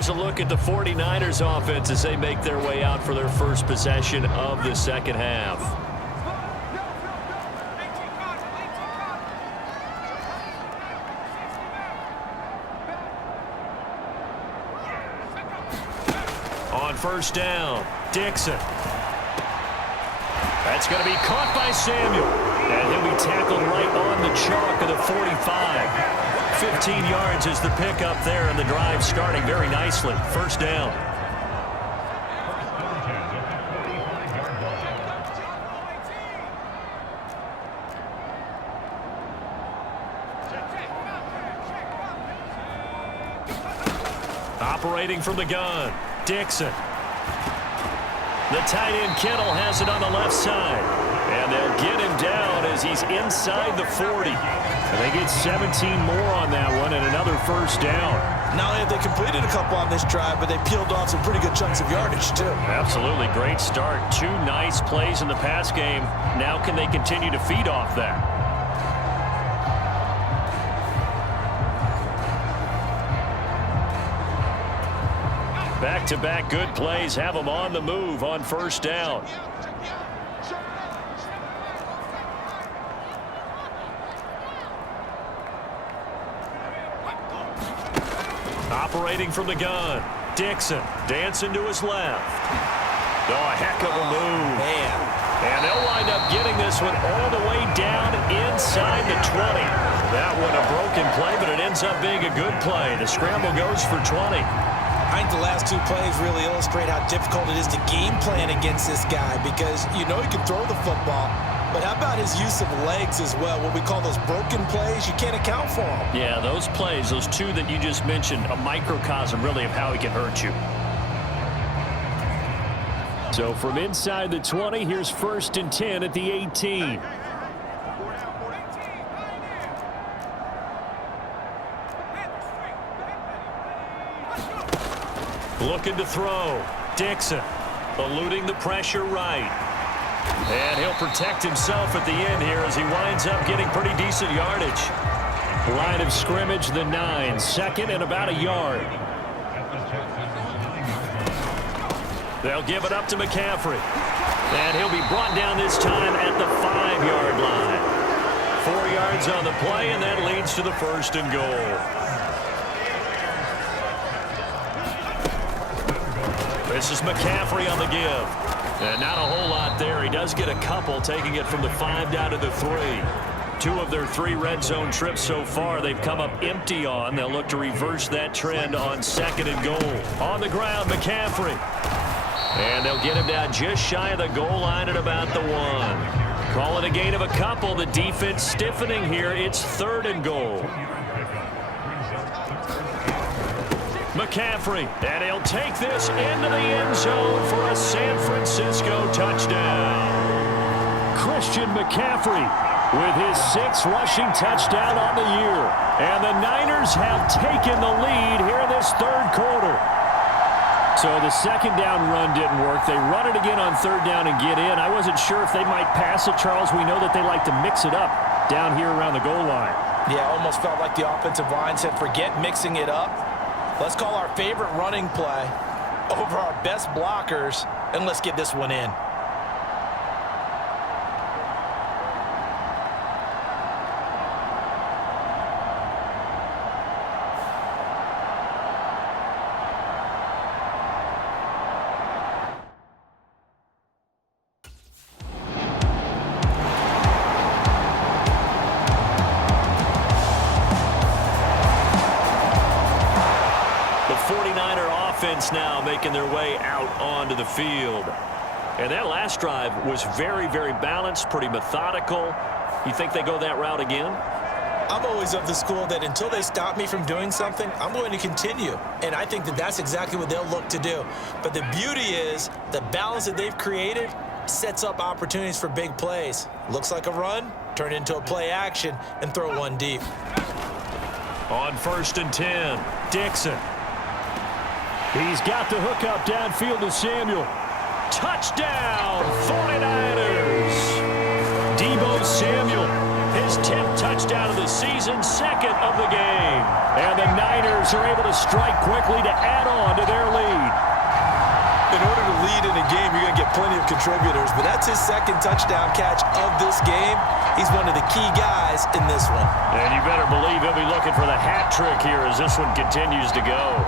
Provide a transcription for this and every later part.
here's a look at the 49ers offense as they make their way out for their first possession of the second half. On first down, Dixon. That's going to be caught by Samuel. And he'll be tackled right on the chalk of the 45. 15 yards is the pickup there, and the drive starting very nicely. First down. Operating from the gun, Dixon. The tight end Kittle has it on the left side. And they'll get him down as he's inside the 40. And they get 17 more on that one and another first down. Not only have they completed a couple on this drive, but they peeled off some pretty good chunks of yardage, too. Absolutely. Great start. 2 nice plays in the pass game. Now can they continue to feed off that? Back-to-back good plays have them on the move on first down. Operating from the gun, Dixon dancing to his left. Oh, a heck of a move. Man. And they'll wind up getting this one all the way down inside the 20. That one a broken play, but it ends up being a good play. The scramble goes for 20. I think the last 2 plays really illustrate how difficult it is to game plan against this guy because you know he can throw the football, but how about his use of legs as well? What we call those broken plays, you can't account for them. Yeah, those plays, those 2 that you just mentioned, a microcosm really of how he can hurt you. So from inside the 20, here's 1st and 10 at the 18. Looking to throw. Dixon eluding the pressure right. And he'll protect himself at the end here as he winds up getting pretty decent yardage. Line of scrimmage, the 9. 2nd and about a yard. They'll give it up to McCaffrey. And he'll be brought down this time at the 5-yard line. 4 yards on the play, and that leads to the 1st and goal. This is McCaffrey on the give. And not a whole lot there. He does get a couple, taking it from the 5 down to the 3. 2 of their 3 red zone trips so far they've come up empty on. They'll look to reverse that trend on 2nd and goal. On the ground, McCaffrey. And they'll get him down just shy of the goal line at about the 1. Call it a gain of a couple. The defense stiffening here. It's 3rd and goal. McCaffrey, and he'll take this into the end zone for a San Francisco touchdown. Christian McCaffrey with his 6th rushing touchdown on the year. And the Niners have taken the lead here in this 3rd quarter. So the 2nd down run didn't work. They run it again on 3rd down and get in. I wasn't sure if they might pass it, Charles. We know that they like to mix it up down here around the goal line. Yeah, almost felt like the offensive line said, forget mixing it up. Let's call our favorite running play over our best blockers, and let's get this one in. Now making their way out onto the field. And that last drive was very, very balanced, pretty methodical. You think they go that route again? I'm always of the school that until they stop me from doing something, I'm going to continue. And I think that that's exactly what they'll look to do. But the beauty is the balance that they've created sets up opportunities for big plays. Looks like a run, turn into a play action, and throw one deep. On 1st and 10, Dixon. He's got the hookup downfield to Samuel. Touchdown, 49ers. Deebo Samuel, his 10th touchdown of the season, second of the game. And the Niners are able to strike quickly to add on to their lead. In order to lead in a game, you're going to get plenty of contributors, but that's his second touchdown catch of this game. He's one of the key guys in this one. And you better believe he'll be looking for the hat trick here as this one continues to go.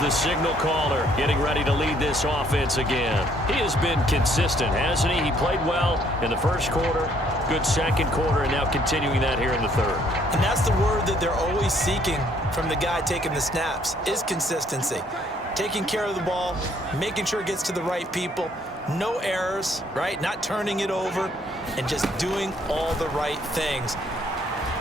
The signal caller getting ready to lead this offense again. He has been consistent, hasn't he? He played well in the first quarter, good second quarter, and now continuing that here in the third. And that's the word that they're always seeking from the guy taking the snaps, is consistency. Taking care of the ball, making sure it gets to the right people, no errors, right? Not turning it over, and just doing all the right things.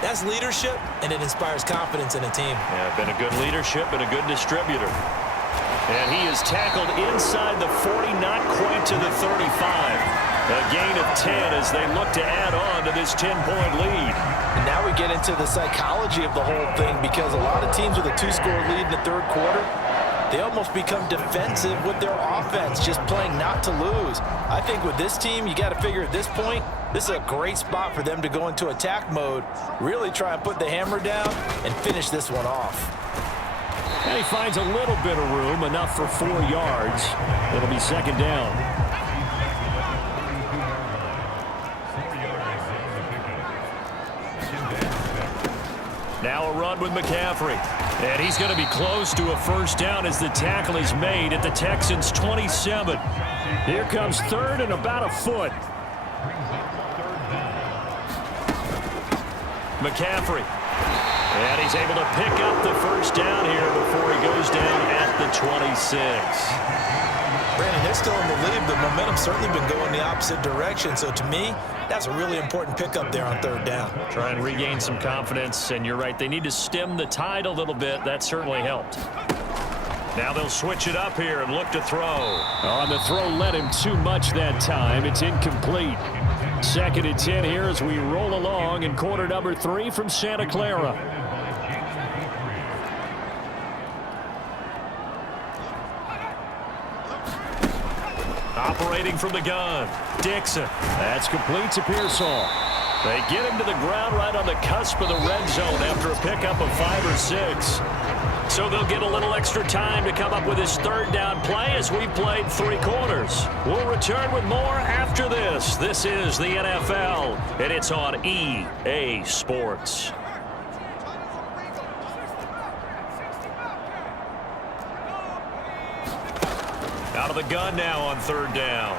That's leadership, and it inspires confidence in a team. Yeah, been a good leadership and a good distributor. And he is tackled inside the 40, not quite to the 35. A gain of 10 as they look to add on to this 10-point lead. And now we get into the psychology of the whole thing, because a lot of teams with a 2-score lead in the third quarter, they almost become defensive with their offense, just playing not to lose. I think with this team, you got to figure at this point, this is a great spot for them to go into attack mode, really try and put the hammer down and finish this one off. And he finds a little bit of room, enough for 4 yards. It'll be second down. Now a run with McCaffrey. And he's going to be close to a first down as the tackle is made at the Texans' 27. Here comes third and about a foot. McCaffrey. And he's able to pick up the first down here before he goes down at the 26. Brandon, they're still in the lead, but momentum's certainly been going the opposite direction. So to me, that's a really important pickup there on third down. Try and regain some confidence, and you're right, they need to stem the tide a little bit. That certainly helped. Now they'll switch it up here and look to throw. On the throw led him too much that time. It's incomplete. Second and 10 here as we roll along in quarter number 3 from Santa Clara. Operating from the gun, Dixon. That's complete to Pearsall. They get him to the ground right on the cusp of the red zone after a pickup of 5 or 6. So they'll get a little extra time to come up with his third down play as we've played 3 quarters. We'll return with more after this. This is the NFL, and it's on EA Sports. Out of the gun now on third down.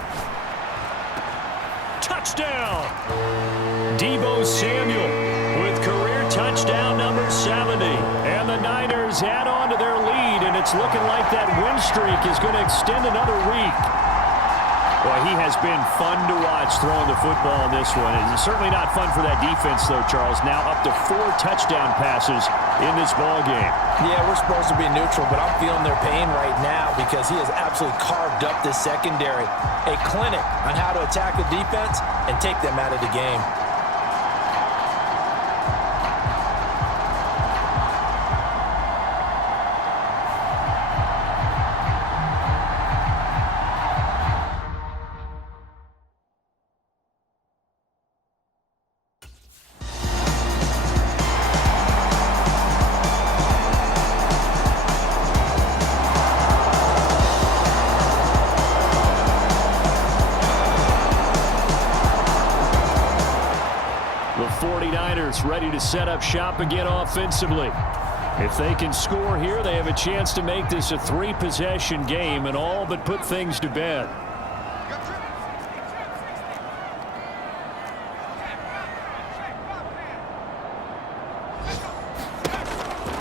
Touchdown! Deebo Samuel with career touchdown number 70. And the Niners add on to their lead, and it's looking like that win streak is going to extend another week. Boy, he has been fun to watch throwing the football in this one. It's certainly not fun for that defense, though, Charles. Now up to 4 touchdown passes in this ball game. Yeah, we're supposed to be neutral, but I'm feeling their pain right now because he has absolutely carved up this secondary. A clinic on how to attack the defense and take them out of the game. The 49ers ready to set up shop again offensively. If they can score here, they have a chance to make this a 3-possession game and all but put things to bed.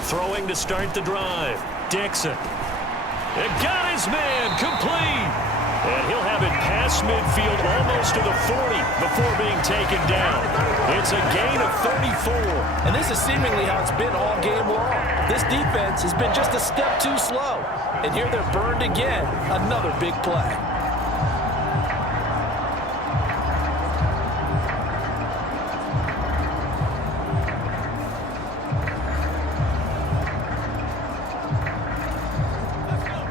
Throwing to start the drive. Dixon. It got his man complete. And he'll have it past midfield almost to the 40 before being taken down. It's a gain of 34. And this is seemingly how it's been all game long. This defense has been just a step too slow. And here they're burned again. Another big play.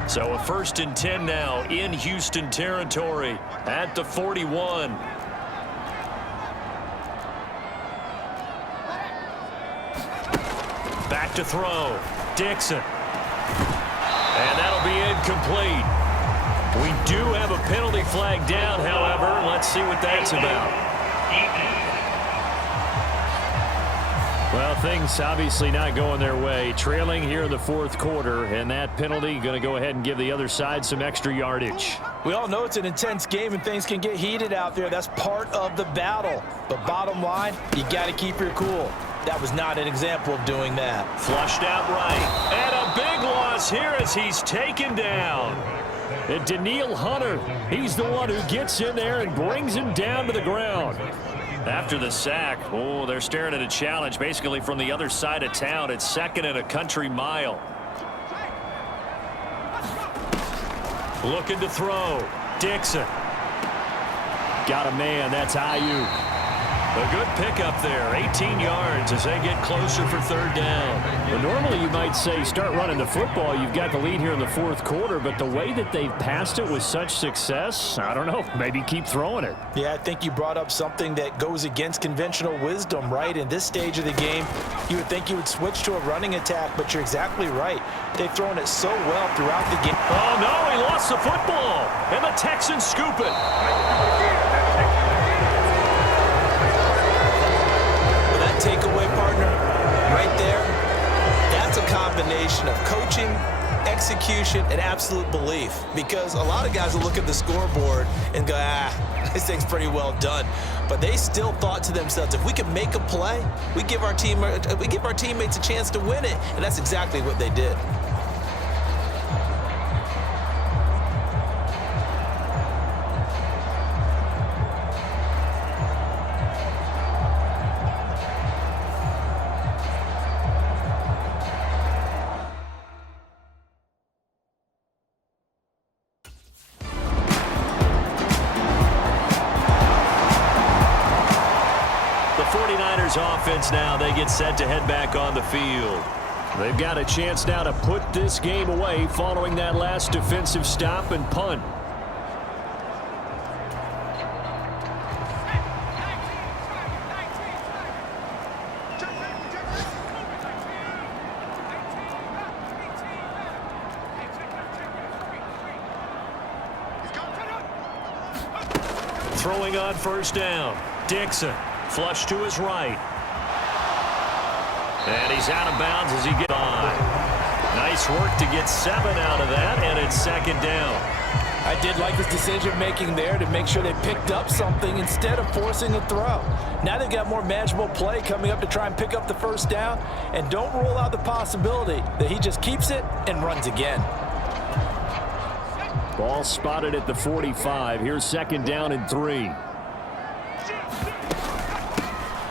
So a 1st and 10 now in Houston territory at the 41. Back to throw. Dixon. And that'll be incomplete. We do have a penalty flag down, however. Let's see what that's about. Well, things obviously not going their way. Trailing here in the 4th quarter, and that penalty going to go ahead and give the other side some extra yardage. We all know it's an intense game and things can get heated out there. That's part of the battle. But bottom line, you got to keep your cool. That was not an example of doing that. Flushed out right. And a big loss here as he's taken down. And Daniil Hunter, he's the one who gets in there and brings him down to the ground. After the sack, oh, they're staring at a challenge basically from the other side of town. It's 2nd and a country mile. Looking to throw. Dixon. Got a man. That's Ayuk. A good pickup there. 18 yards as they get closer for 3rd down. Well, normally you might say start running the football. You've got the lead here in the 4th quarter, but the way that they've passed it with such success, I don't know, maybe keep throwing it. Yeah, I think you brought up something that goes against conventional wisdom, right? In this stage of the game, you would think you would switch to a running attack, but you're exactly right. They've thrown it so well throughout the game. Oh, no, he lost the football, and the Texans scoop it. Takeaway, partner, right there, that's a combination of coaching, execution, and absolute belief. Because a lot of guys will look at the scoreboard and go, this thing's pretty well done. But they still thought to themselves, if we can make a play, we give our teammates a chance to win it. And that's exactly what they did. Offense now, they get set to head back on the field. They've got a chance now to put this game away following that last defensive stop and punt. Throwing on 1st down. Dixon. Flush to his right. And he's out of bounds as he gets by. Nice work to get 7 out of that, and it's 2nd down. I did like his decision-making there to make sure they picked up something instead of forcing a throw. Now they've got more manageable play coming up to try and pick up the 1st down, and don't rule out the possibility that he just keeps it and runs again. Ball spotted at the 45. Here's 2nd down and 3.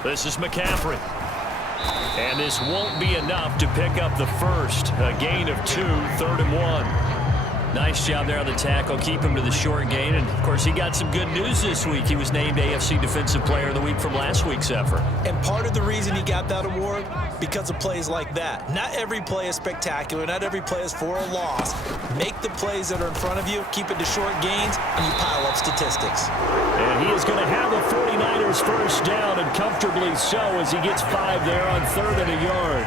This is McCaffrey. And this won't be enough to pick up the 1st. A gain of 2, 3rd and 1. Nice job there on the tackle. Keep him to the short gain. And, of course, he got some good news this week. He was named AFC Defensive Player of the Week from last week's effort. And part of the reason he got that award, because of plays like that. Not every play is spectacular. Not every play is for a loss. Make the plays that are in front of you, keep it to short gains, and you pile up statistics. And he is going to have the 49ers 1st down, and comfortably so, as he gets 5 there on 3rd and a yard.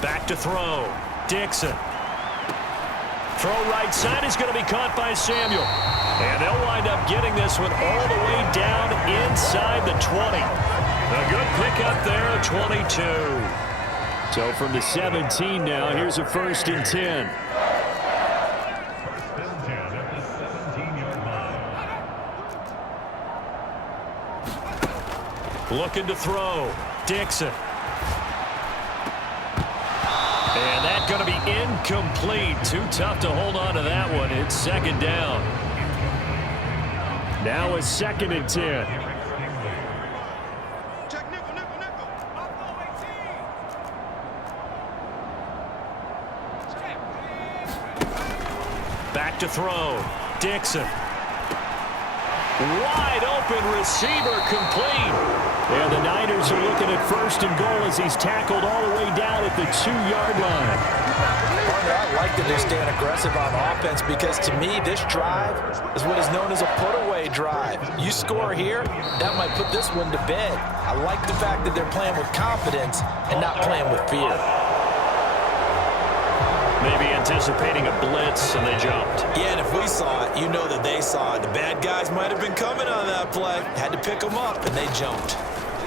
Back to throw. Dixon. Throw right side is going to be caught by Samuel. And they'll wind up getting this one all the way down inside the 20. A good pickup there at 22. So from the 17 now, here's a 1st and 10. Looking to throw. Dixon. And that's going to be incomplete. Too tough to hold on to that one. It's second down. Now it's 2nd and 10. Back to throw. Dixon. Wide open receiver, complete. And the Niners are looking at 1st and goal as he's tackled all the way down at the 2-yard line. I like that they're staying aggressive on offense because to me this drive is what is known as a put-away drive. You score here, that might put this one to bed. I like the fact that they're playing with confidence and not playing with fear. Maybe anticipating a blitz, and they jumped. Yeah, and if we saw it, you know that they saw it. The bad guys might have been coming on that play. Had to pick them up, and they jumped.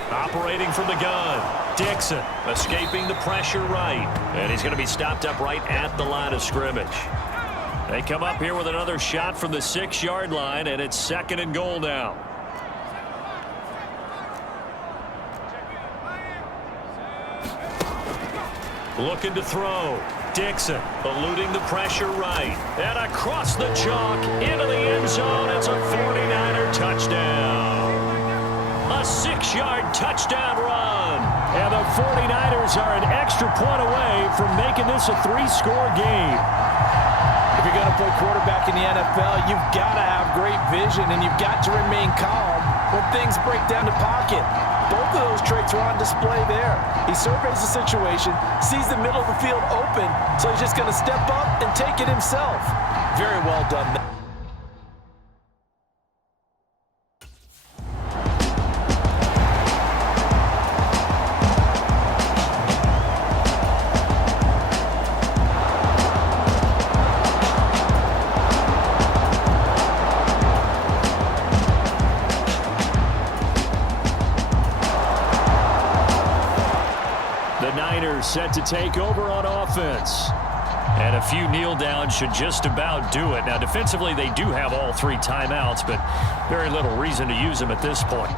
Operating from the gun. Dixon escaping the pressure right. And he's going to be stopped up right at the line of scrimmage. They come up here with another shot from the 6-yard line, and it's 2nd and goal now. Looking to throw. Dixon eluding the pressure right. And across the chalk into the end zone. It's a 49er touchdown. A 6-yard touchdown run. And the 49ers are an extra point away from making this a 3-score game. If you're going to play quarterback in the NFL, you've got to have great vision, and you've got to remain calm when things break down the pocket. Both of those traits are on display there. He surveys the situation, sees the middle of the field open, so he's just going to step up and take it himself. Very well done there. Set to take over on offense. And a few kneel downs should just about do it. Now, defensively, they do have all 3 timeouts, but very little reason to use them at this point.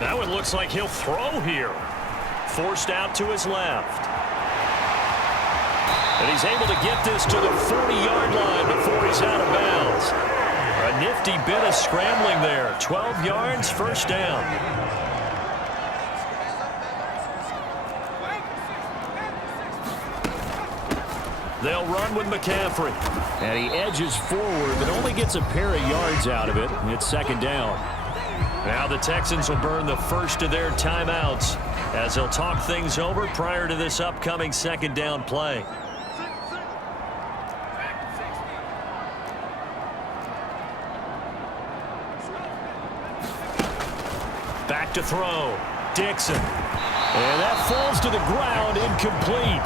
Now it looks like he'll throw here. Forced out to his left. And he's able to get this to the 40-yard line before he's out of bounds. A nifty bit of scrambling there. 12 yards, 1st down. They'll run with McCaffrey. And he edges forward, but only gets a pair of yards out of it. It's 2nd down. Now the Texans will burn the first of their timeouts as they'll talk things over prior to this upcoming 2nd down play. Back to throw. Dixon. And that falls to the ground, incomplete.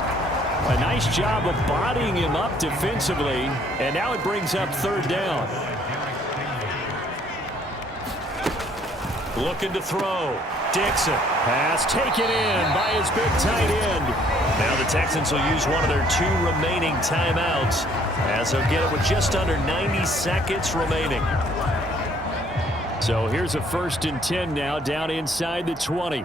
A nice job of bodying him up defensively, and now it brings up 3rd down. Looking to throw. Dixon. Pass taken in by his big tight end. Now the Texans will use one of their 2 remaining timeouts as they'll get it with just under 90 seconds remaining. So here's a 1st and 10 now down inside the 20.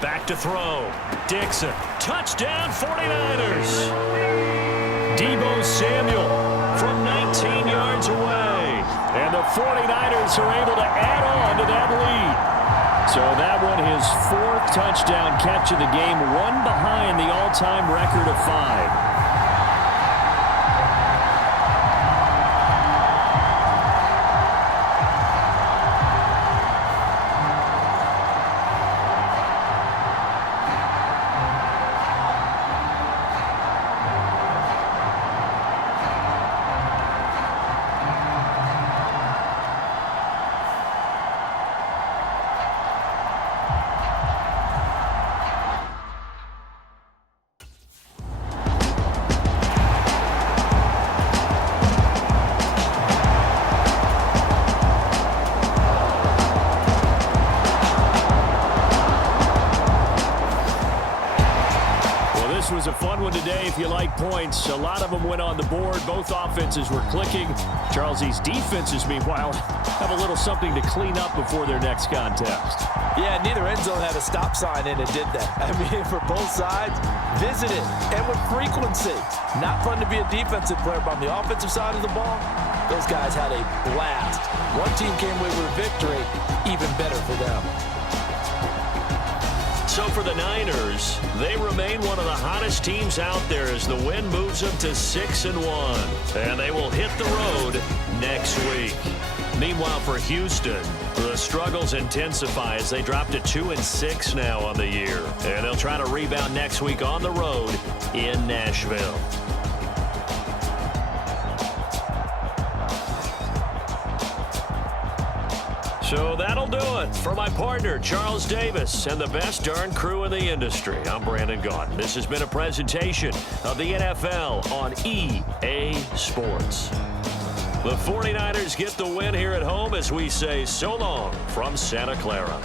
Back to throw. Dixon. Touchdown 49ers. Deebo Samuel from 19 yards away. And the 49ers are able to add on to that lead. So that one, his 4th touchdown catch of the game, 1 behind the all-time record of 5. was a fun one today if you like points. A lot of them went on the board. Both offenses were clicking. Charles, these defenses, meanwhile, have a little something to clean up before their next contest. Yeah, neither end zone had a stop sign in it, did that? I mean, for both sides, visit it, and with frequency. Not fun to be a defensive player, but on the offensive side of the ball, those guys had a blast. One team came away with a victory, even better for them. So for the Niners, they remain one of the hottest teams out there as the win moves them to 6-1. And they will hit the road next week. Meanwhile, for Houston, the struggles intensify as they drop to 2-6 now on the year. And they'll try to rebound next week on the road in Nashville. So that'll do it for my partner, Charles Davis, and the best darn crew in the industry. I'm Brandon Gaudin. This has been a presentation of the NFL on EA Sports. The 49ers get the win here at home as we say so long from Santa Clara.